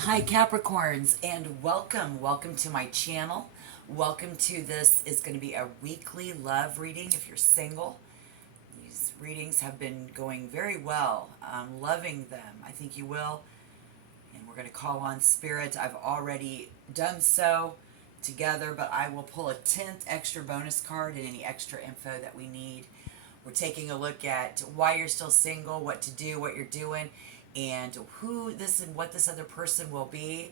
Hi Capricorns, and welcome to my channel. Welcome to this is going to be a weekly love reading if you're single. These readings have been going very well. I'm loving them. I think you will. And we're going to call on spirit. I've already done so together, but I will pull a 10th extra bonus card and any extra info that we need. We're taking a look at why you're still single, what to do, what you're doing, and who this and what this other person will be.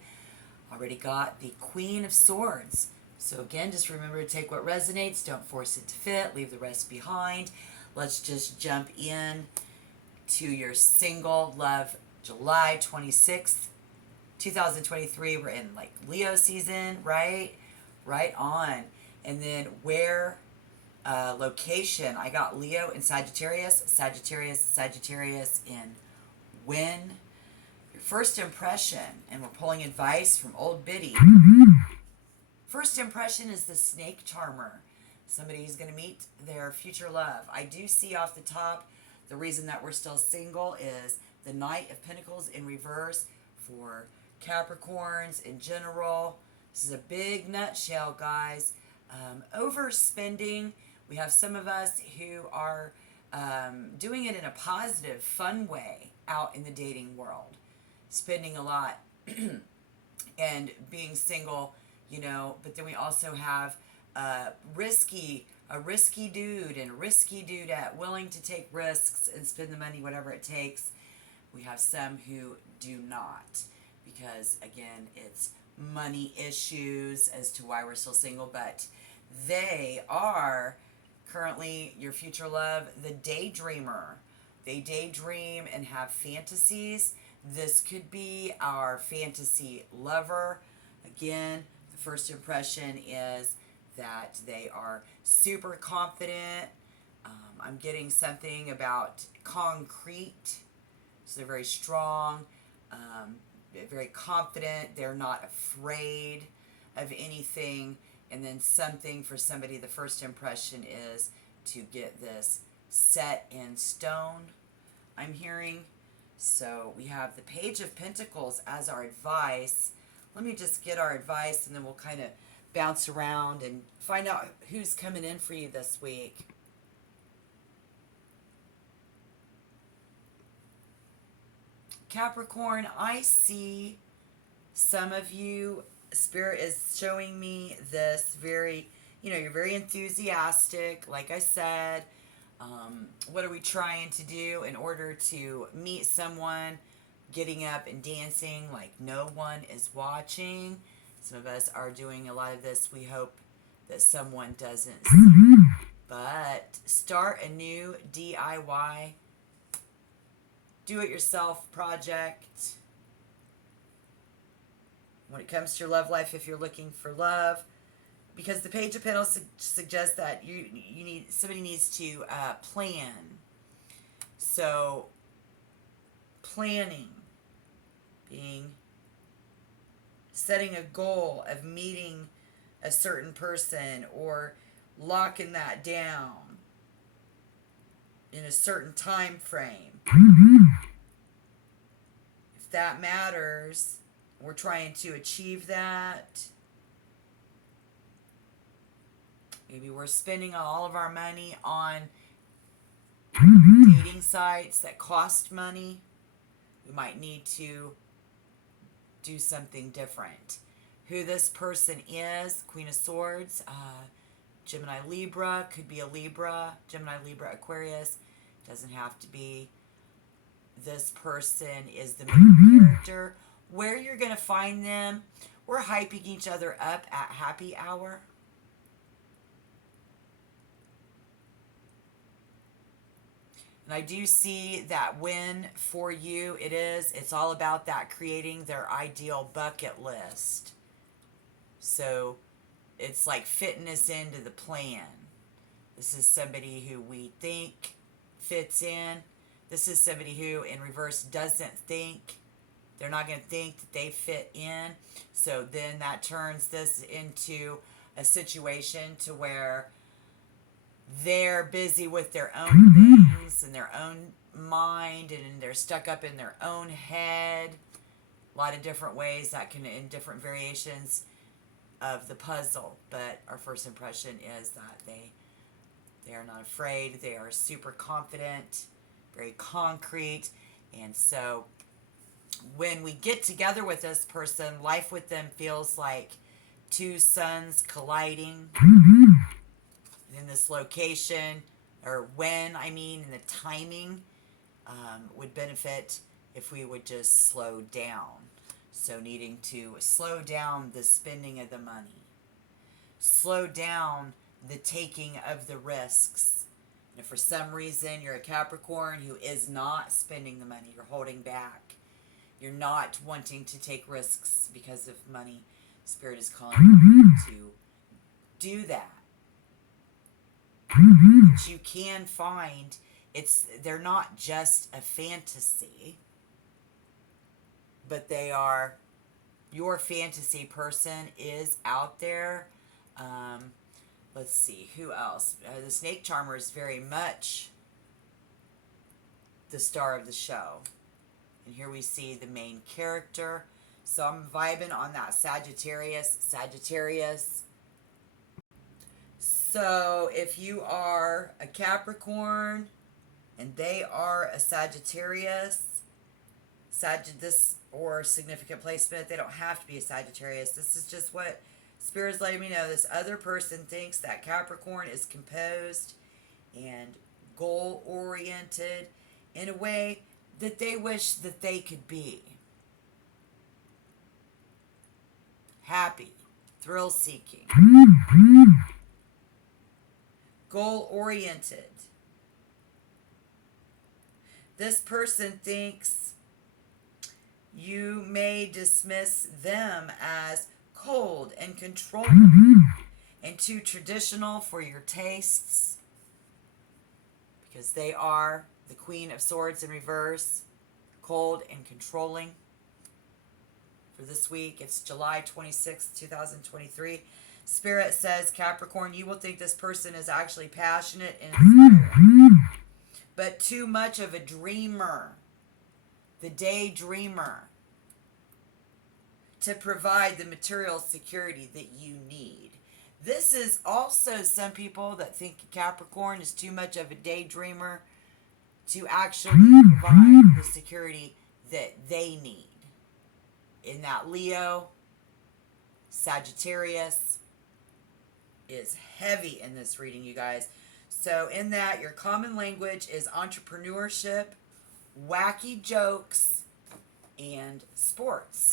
Already got the Queen of Swords. So again, just remember to take what resonates, don't force it to fit, leave the rest behind. Let's just jump in to your single love July 26th, 2023. We're in like Leo season, right? Right on. And then where location, I got Leo in Sagittarius, Sagittarius in when. Your first impression, and we're pulling advice from Old Biddy. First impression is the snake charmer. Somebody who's going to meet their future love. I do see off the top the reason that we're still single is the Knight of Pentacles in reverse for Capricorns in general. This is a big nutshell, guys. Overspending. We have some of us who are doing it in a positive, fun way out in the dating world. Spending a lot and being single, but then we also have a risky dude and a risky dudette willing to take risks and spend the money, whatever it takes. We have some who do not because, again, it's money issues as to why we're still single, but they are currently your future love, the daydreamer. They daydream and have fantasies. This could be our fantasy lover. Again, the first impression is that they are super confident. I'm getting something about concrete. So they're very strong, very confident. They're not afraid of anything. And then something for somebody, the first impression is to get this set in stone, I'm hearing. So we have the Page of Pentacles as our advice. Let me just get our advice and then we'll kind of bounce around and find out who's coming in for you this week. Capricorn, I see some of you, Spirit is showing me this very, you're very enthusiastic. Like I said, what are we trying to do in order to meet someone? Getting up and dancing like no one is watching. Some of us are doing a lot of this. We hope that someone doesn't see. But start a new DIY, do-it-yourself project. When it comes to your love life, if you're looking for love, because the Page of Pentacles suggests that somebody needs to plan. So planning, being setting a goal of meeting a certain person or locking that down in a certain time frame. If that matters, we're trying to achieve that. Maybe we're spending all of our money on dating sites that cost money. We might need to do something different. Who this person is, Queen of Swords, Gemini, Libra, could be a Libra, Gemini, Libra, Aquarius. Doesn't have to be. This person is the main character. Where you're going to find them, we're hyping each other up at happy hour. And I do see that win for you. It's all about that creating their ideal bucket list. So it's like fitting us into the plan. This is somebody who we think fits in. This is somebody who in reverse doesn't think. They're not going to think that they fit in. So then that turns this into a situation to where they're busy with their own things and their own mind and they're stuck up in their own head. A lot of different ways that can, in different variations of the puzzle. But our first impression is that they are not afraid. They are super confident, very concrete. And so when we get together with this person, life with them feels like two suns colliding in this location, or when, I mean, and the timing would benefit if we would just slow down. So needing to slow down the spending of the money, slow down the taking of the risks. And if for some reason you're a Capricorn who is not spending the money, you're holding back, you're not wanting to take risks because of money, Spirit is calling you to do that. But you can find they're not just a fantasy, but they are, your fantasy person is out there. Let's see, who else? The Snake Charmer is very much the star of the show. And here we see the main character. So I'm vibing on that Sagittarius. So if you are a Capricorn and they are a Sagittarius, this or significant placement, they don't have to be a Sagittarius. This is just what Spirit is letting me know. This other person thinks that Capricorn is composed and goal-oriented in a way that they wish that they could be. Happy, thrill-seeking, goal-oriented. This person thinks you may dismiss them as cold and controlling and too traditional for your tastes, because they are the Queen of Swords in reverse, cold and controlling. For this week, it's July 26th, 2023. Spirit says, Capricorn, you will think this person is actually passionate and inspiring, but too much of a dreamer, the daydreamer, to provide the material security that you need. This is also some people that think Capricorn is too much of a daydreamer to actually provide the security that they need. In that Leo, Sagittarius is heavy in this reading, you guys. So in that, your common language is entrepreneurship, wacky jokes, and sports.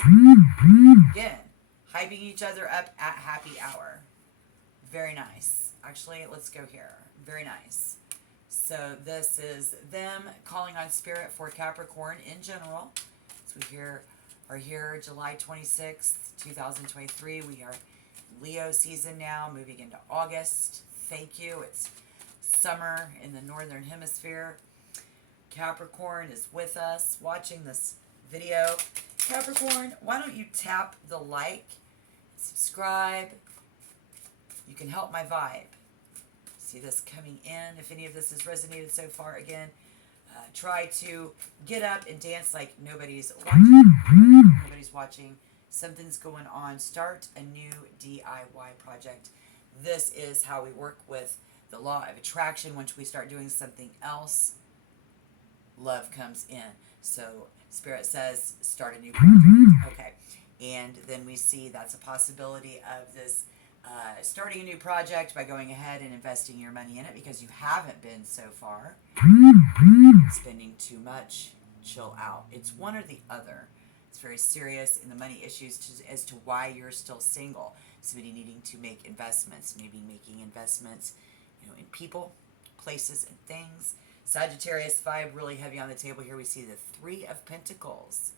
Again, hyping each other up at happy hour. Very nice. Actually, let's go here. Very nice. So this is them calling on Spirit for Capricorn in general. So we are here July 26th, 2023. We are Leo season now, moving into August. Thank you. It's summer in the northern hemisphere. Capricorn is with us watching this video. Capricorn, why don't you tap the like, subscribe. You can help my vibe. See this coming in. If any of this has resonated so far, again, try to get up and dance like nobody's watching. Something's going on. Start a new DIY project. This is how we work with the law of attraction. Once we start doing something else, love comes in. So Spirit says, start a new project. Okay. And then we see that's a possibility of this starting a new project by going ahead and investing your money in it, because you haven't been so far. Spending too much, chill out. It's one or the other. It's very serious in the money issues as to why you're still single. Somebody needing to make investments, maybe making investments, in people, places, and things. Sagittarius vibe really heavy on the table here. We see the Three of Pentacles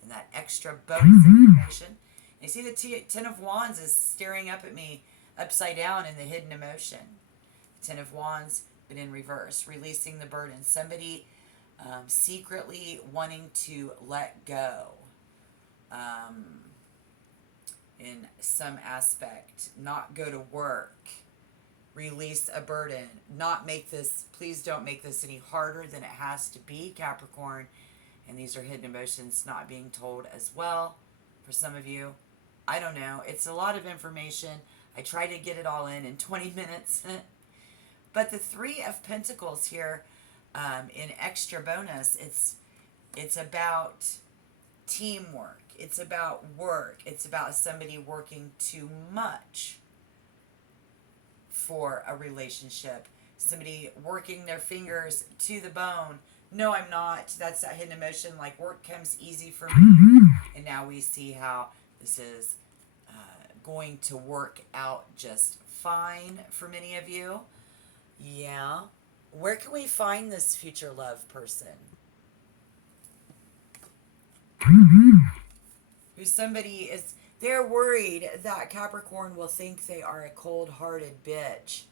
and that extra bonus information. And you see the Ten of Wands is staring up at me upside down in the hidden emotion. The Ten of Wands, but in reverse, releasing the burden. Somebody secretly wanting to let go in some aspect, not go to work, release a burden, not make this, please don't make this any harder than it has to be, Capricorn. And these are hidden emotions not being told as well for some of you. I don't know. It's a lot of information. I try to get it all in 20 minutes. But the Three of Pentacles here, in extra bonus, it's about teamwork. It's about work. It's about somebody working too much for a relationship. Somebody working their fingers to the bone. No, I'm not. That's that hidden emotion. Like, work comes easy for me. And now we see how this is going to work out just fine for many of you. Yeah. Where can we find this future love person? Who somebody is, they're worried that Capricorn will think they are a cold-hearted bitch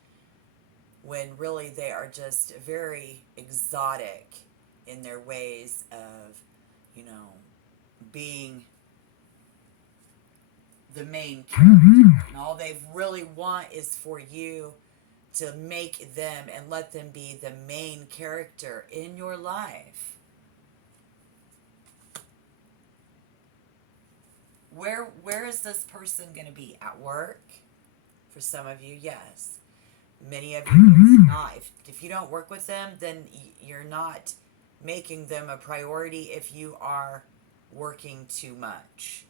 when really they are just very exotic in their ways of, you know, being the main character. And all they really want is for you to make them and let them be the main character in your life. Where is this person going to be? At work? For some of you, yes. Many of you, it's not. If you don't work with them, then you're not making them a priority if you are working too much.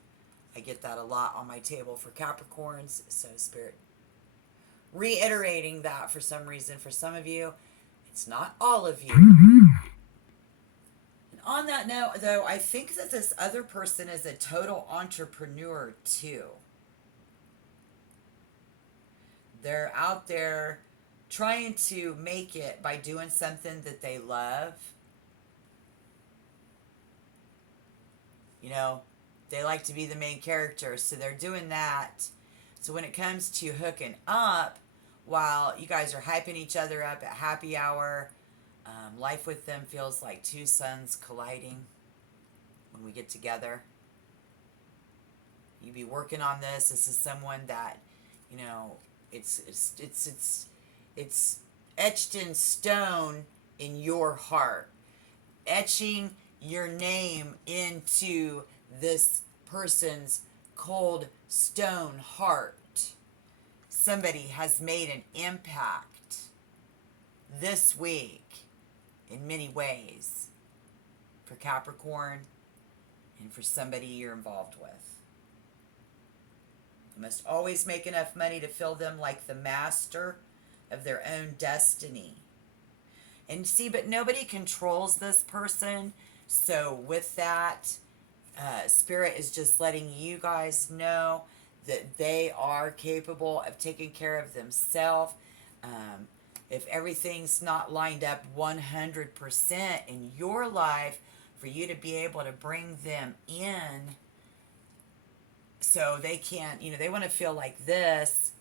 I get that a lot on my table for Capricorns, so Spirit reiterating that for some reason for some of you. It's not all of you. And on that note, though, I think that this other person is a total entrepreneur too. They're out there trying to make it by doing something that they love. You know, they like to be the main character, so they're doing that. So when it comes to hooking up, while you guys are hyping each other up at happy hour, life with them feels like two suns colliding when we get together. You be working on this. This is someone that, you know, it's etched in stone in your heart, etching your name into this person's cold stone heart. Somebody has made an impact this week in many ways for Capricorn and for somebody you're involved with. You must always make enough money to feel them like the master of their own destiny. And see, but nobody controls this person. So with that, Spirit is just letting you guys know that they are capable of taking care of themselves. If everything's not lined up 100% in your life, for you to be able to bring them in so they can't, you know, they want to feel like this,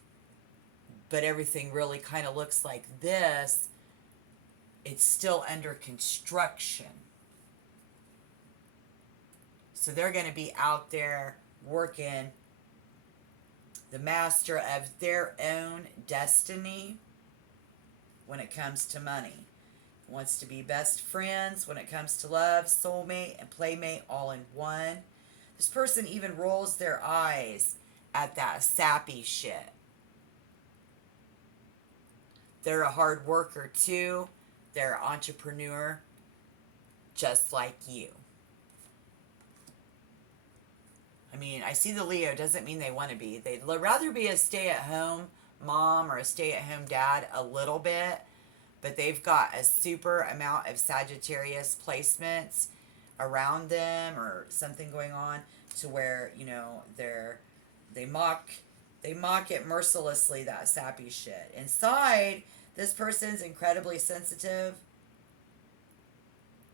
but everything really kind of looks like this. It's still under construction. So they're going to be out there working the master of their own destiny when it comes to money. Wants to be best friends when it comes to love, soulmate, and playmate all in one. This person even rolls their eyes at that sappy shit. They're a hard worker too. They're an entrepreneur just like you. I mean, I see the Leo, doesn't mean they want to be. They'd rather be a stay-at-home mom or a stay-at-home dad a little bit, but they've got a super amount of Sagittarius placements around them or something going on to where, you know, they mock it mercilessly, that sappy shit. Inside, this person's incredibly sensitive,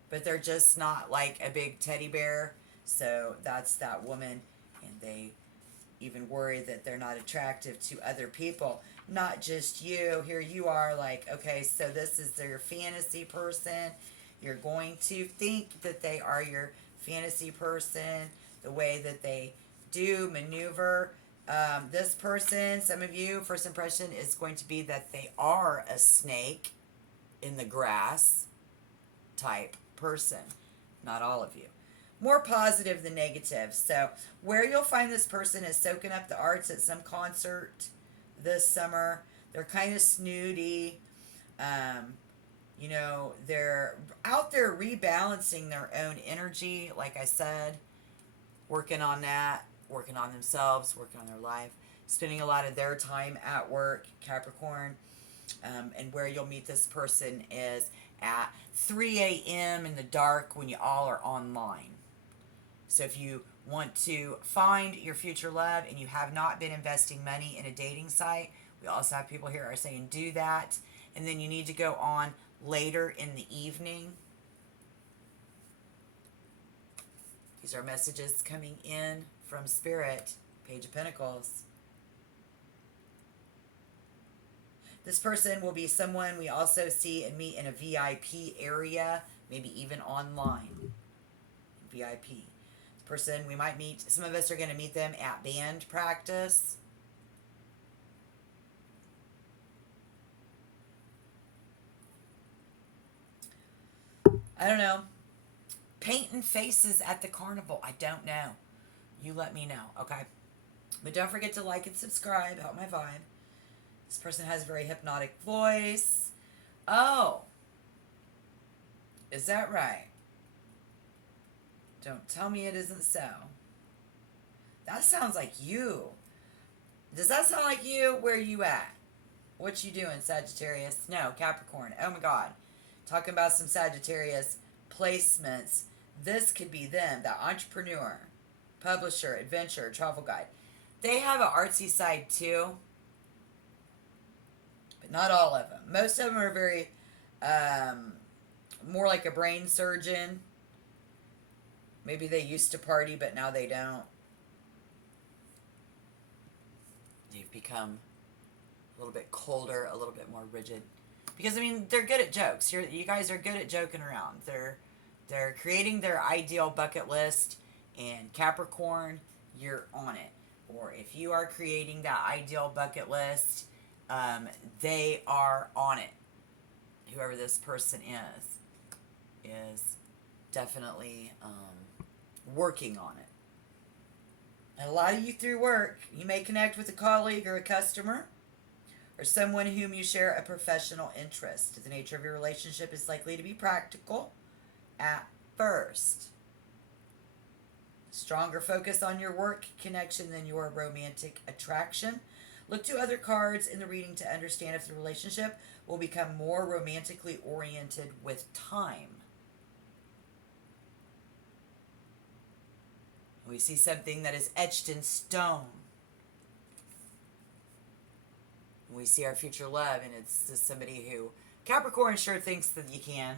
but they're just not like a big teddy bear. So that's that woman, and they even worry that they're not attractive to other people, not just you. Here you are like, okay, so this is their fantasy person. You're going to think that they are your fantasy person, the way that they do maneuver. This person, some of you, first impression is going to be that they are a snake in the grass type person. not all of you. More positive than negative. So, where you'll find this person is soaking up the arts at some concert this summer. They're kind of snooty. Um, they're out there rebalancing their own energy, like I said, working on that, working on themselves, working on their life, spending a lot of their time at work, Capricorn. And where you'll meet this person is at 3 a.m. in the dark when you all are online. So if you want to find your future love and you have not been investing money in a dating site, we also have people here are saying do that. And then you need to go on later in the evening. These are messages coming in from Spirit, Page of Pentacles. This person will be someone we also see and meet in a VIP area, maybe even online. VIP. This person we might meet, some of us are going to meet them at band practice. I don't know. Painting faces at the carnival. I don't know. You let me know, okay? But don't forget to like and subscribe. Help my vibe. This person has a very hypnotic voice. Oh. Is that right? Don't tell me it isn't so. That sounds like you. Does that sound like you? Where you at? What you doing, Sagittarius? No, Capricorn. Oh my God. Talking about some Sagittarius placements. This could be them, the entrepreneur, publisher, adventurer, travel guide. They have an artsy side too, but not all of them. Most of them are very, more like a brain surgeon. Maybe they used to party, but now they don't. They've become a little bit colder, a little bit more rigid. Because, I mean, they're good at jokes. You guys are good at joking around. They're creating their ideal bucket list, and Capricorn, you're on it. Or if you are creating that ideal bucket list, they are on it. Whoever this person is definitely working on it. And a lot of you through work, you may connect with a colleague or a customer or someone whom you share a professional interest. The nature of your relationship is likely to be practical at first. Stronger focus on your work connection than your romantic attraction. Look to other cards in the reading to understand if the relationship will become more romantically oriented with time. We see something that is etched in stone. We see our future love, and it's just somebody who Capricorn sure thinks that you can.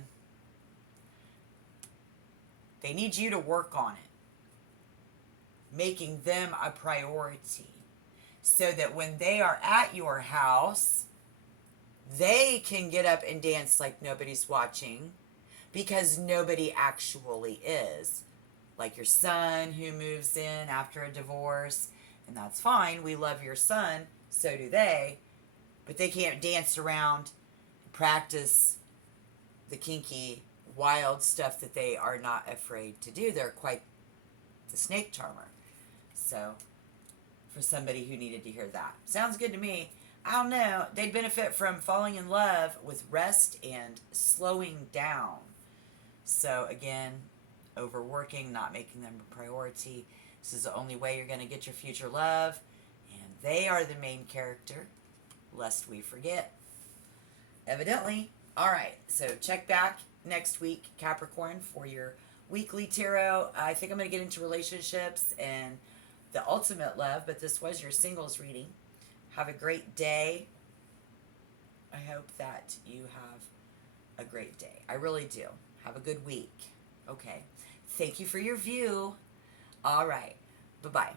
They need you to work on it, making them a priority, so that when they are at your house, they can get up and dance like nobody's watching, because nobody actually is. Like your son who moves in after a divorce, and that's fine. We love your son, so do they. But they can't dance around and practice the kinky, wild stuff that they are not afraid to do. They're quite the snake charmer. So, for somebody who needed to hear that. Sounds good to me. I don't know. They'd benefit from falling in love with rest and slowing down. So, again, overworking, not making them a priority. This is the only way you're going to get your future love. And they are the main character, lest we forget. Evidently. All right, so check back next week, Capricorn, for your weekly tarot. I think I'm going to get into relationships and the ultimate love, but this was your singles reading. Have a great day. I hope that you have a great day. I really do. Have a good week. Okay. Thank you for your view. All right. Bye-bye.